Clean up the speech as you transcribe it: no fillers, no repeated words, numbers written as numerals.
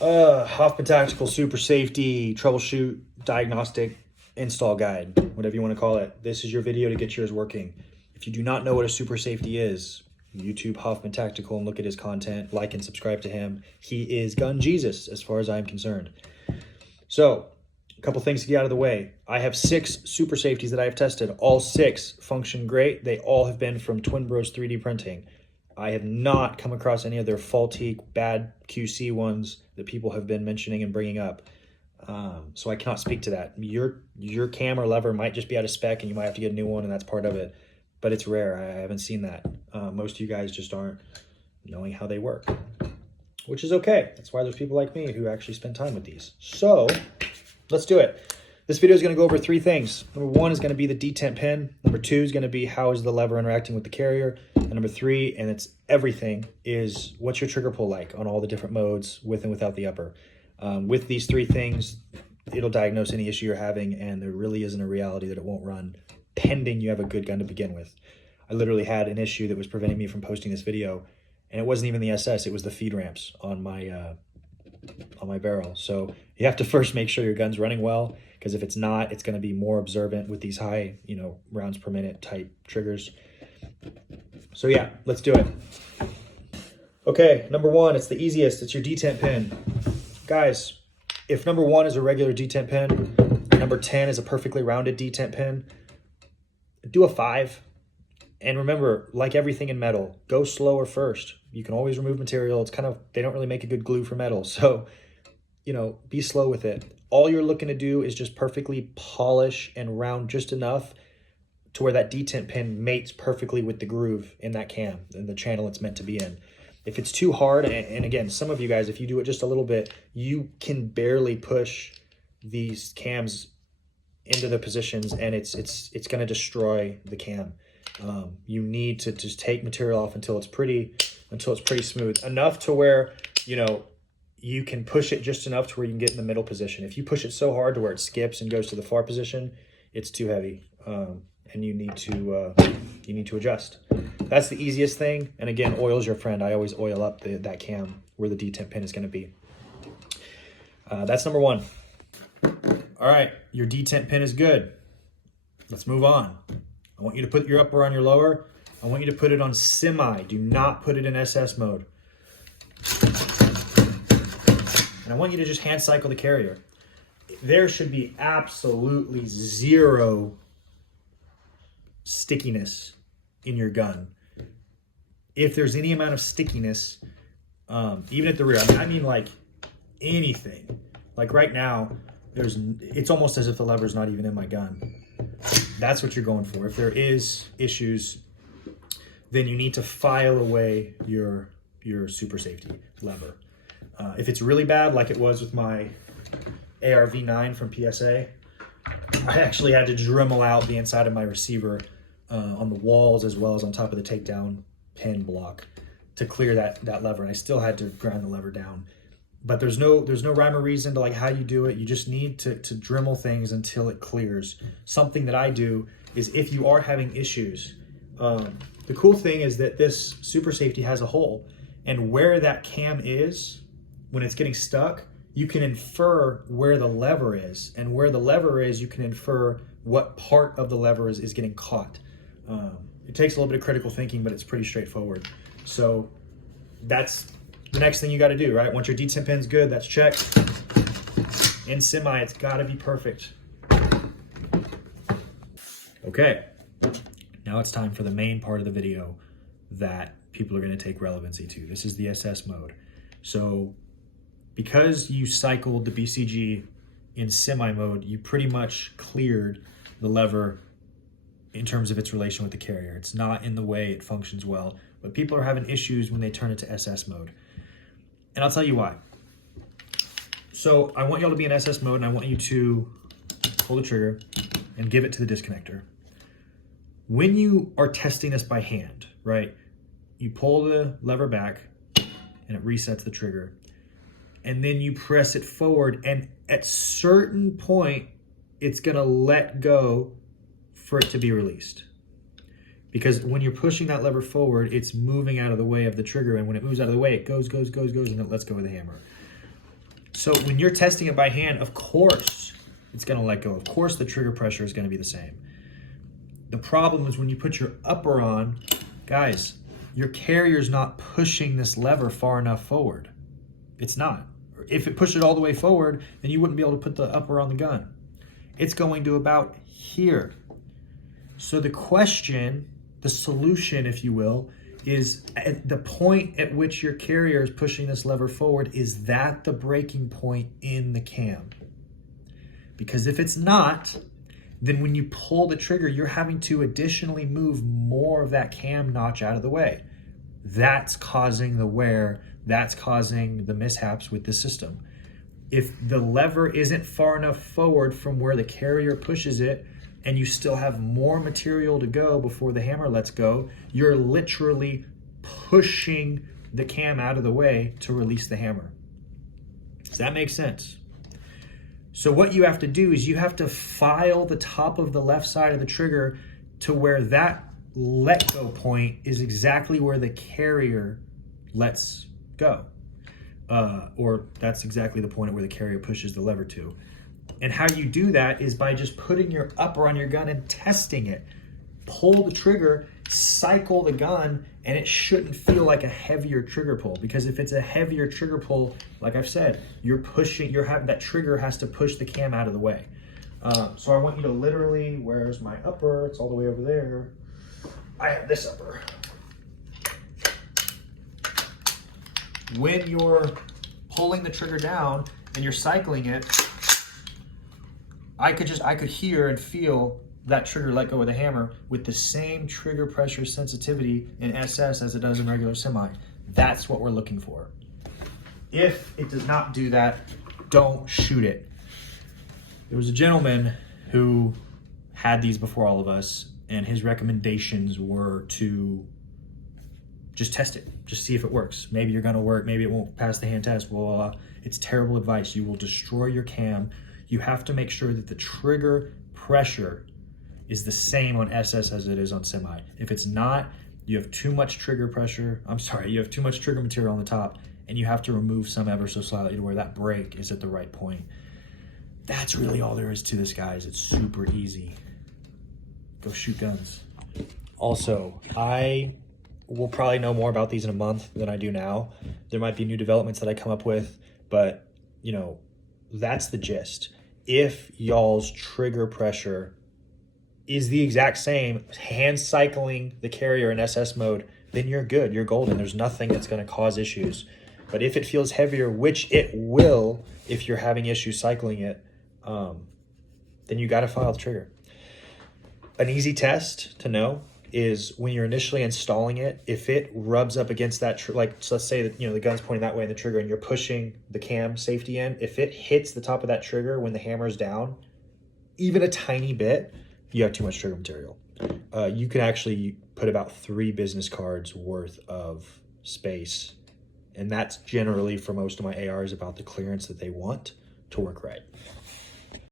Hoffman Tactical Super Safety Troubleshoot Diagnostic Install Guide, whatever you want to call it. This is your video to get yours working. If you do not know what a super safety is, YouTube Hoffman Tactical and look at his content, like and subscribe to him. He is gun Jesus as far as I'm concerned. So, a couple things to get out of the way. I have 6 super safeties that I have tested. All 6 function great. They all have been from Twin Bros 3D printing. I have not come across any of their faulty, bad QC ones that people have been mentioning and bringing up. So I cannot speak to that. Your cam or lever might just be out of spec and you might have to get a new one, and that's part of it. But it's rare. I haven't seen that. Most of you guys just aren't knowing how they work, which is okay. That's why there's people like me who actually spend time with these. So let's do it. This video is going to go over 3 things. Number 1 is going to be the detent pin. Number 2 is going to be how is the lever interacting with the carrier. And number 3, and it's everything, is what's your trigger pull like on all the different modes with and without the upper. With these 3 things, it'll diagnose any issue you're having, and there really isn't a reality that it won't run pending you have a good gun to begin with. I literally had an issue that was preventing me from posting this video, and it wasn't even the SS, it was the feed ramps on my barrel. So you have to first make sure your gun's running well, because if it's not, it's going to be more observant with these high, rounds per minute type triggers. So yeah, let's do it. Okay, number 1, it's the easiest. It's your detent pin. Guys, if number 1 is a regular detent pin, number 10 is a perfectly rounded detent pin, do a 5. And remember, like everything in metal, go slower first. You can always remove material. It's they don't really make a good glue for metal. So, be slow with it. All you're looking to do is just perfectly polish and round just enough to where that detent pin mates perfectly with the groove in that cam and the channel it's meant to be in. If it's too hard, and again, some of you guys, if you do it just a little bit, you can barely push these cams into the positions, and it's going to destroy the cam. You need to just take material off until it's pretty smooth enough to where you can push it just enough to where you can get in the middle position. If you push it so hard to where it skips and goes to the far position, it's too heavy, and you need to adjust. That's the easiest thing. And again, oil's your friend. I always oil up that cam where the detent pin is going to be. That's number 1. All right, your detent pin is good. Let's move on. I want you to put your upper on your lower. I want you to put it on semi. Do not put it in SS mode. And I want you to just hand cycle the carrier. There should be absolutely 0 stickiness in your gun. If there's any amount of stickiness, even at the rear, I mean like anything. Like right now, it's almost as if the lever's not even in my gun. That's what you're going for. If there is issues, then you need to file away your super safety lever. If it's really bad, like it was with my AR-V9 from PSA, I actually had to Dremel out the inside of my receiver on the walls as well as on top of the takedown pin block to clear that lever. And I still had to grind the lever down. But there's no rhyme or reason to like how you do it. You just need to Dremel things until it clears. Something that I do is if you are having issues, the cool thing is that this super safety has a hole, and where that cam is when it's getting stuck, you can infer where the lever is, and where the lever is, you can infer what part of the lever is getting caught. It takes a little bit of critical thinking, but it's pretty straightforward. So that's the next thing you got to do, right? Once your detent pin's good, that's checked. In semi, it's got to be perfect. Okay, now it's time for the main part of the video that people are going to take relevancy to. This is the SS mode. So because you cycled the BCG in semi mode, you pretty much cleared the lever in terms of its relation with the carrier. It's not in the way, it functions well, but people are having issues when they turn it to SS mode. And I'll tell you why. So I want y'all to be in SS mode, and I want you to pull the trigger and give it to the disconnector. When you are testing this by hand, right, you pull the lever back and it resets the trigger. And then you press it forward, and at certain point, it's gonna let go for it to be released. Because when you're pushing that lever forward, it's moving out of the way of the trigger, and when it moves out of the way, it goes, and it lets go of the hammer. So when you're testing it by hand, of course, it's going to let go. Of course, the trigger pressure is going to be the same. The problem is when you put your upper on, guys, your carrier's not pushing this lever far enough forward. It's not. If it pushed it all the way forward, then you wouldn't be able to put the upper on the gun. It's going to about here. So the question, the solution, if you will, is at the point at which your carrier is pushing this lever forward, is that the breaking point in the cam? Because if it's not, then when you pull the trigger, you're having to additionally move more of that cam notch out of the way. That's causing the wear, that's causing the mishaps with the system. If the lever isn't far enough forward from where the carrier pushes it, and you still have more material to go before the hammer lets go, you're literally pushing the cam out of the way to release the hammer. Does that make sense? So what you have to do is you have to file the top of the left side of the trigger to where that let go point is exactly where the carrier lets go. Or that's exactly the point at where the carrier pushes the lever to. And how you do that is by just putting your upper on your gun and testing it. Pull the trigger, cycle the gun, and it shouldn't feel like a heavier trigger pull. Because if it's a heavier trigger pull, like I've said, that trigger has to push the cam out of the way. So I want you to literally, where's my upper? It's all the way over there. I have this upper. When you're pulling the trigger down and you're cycling it, I could hear and feel that trigger let go of the hammer with the same trigger pressure sensitivity in SS as it does in regular semi. That's what we're looking for. If it does not do that, don't shoot it. There was a gentleman who had these before all of us, and his recommendations were to just test it, just see if it works. Maybe you're gonna work, maybe it won't pass the hand test, blah, blah, blah. It's terrible advice. You will destroy your cam. You have to make sure that the trigger pressure is the same on SS as it is on semi. If it's not, you have too much trigger pressure. You have too much trigger material on the top, and you have to remove some ever so slightly to where that break is at the right point. That's really all there is to this, guys. It's super easy. Go shoot guns. Also, I will probably know more about these in a month than I do now. There might be new developments that I come up with, but that's the gist. If y'all's trigger pressure is the exact same, hand cycling the carrier in SS mode, then you're good, you're golden. There's nothing that's gonna cause issues. But if it feels heavier, which it will if you're having issues cycling it, then you gotta file the trigger. An easy test to know is when you're initially installing it, if it rubs up against that, so let's say that the gun's pointing that way in the trigger and you're pushing the cam safety in, if it hits the top of that trigger when the hammer's down, even a tiny bit, you have too much trigger material. You can actually put about 3 business cards worth of space, and that's generally for most of my ARs about the clearance that they want to work right.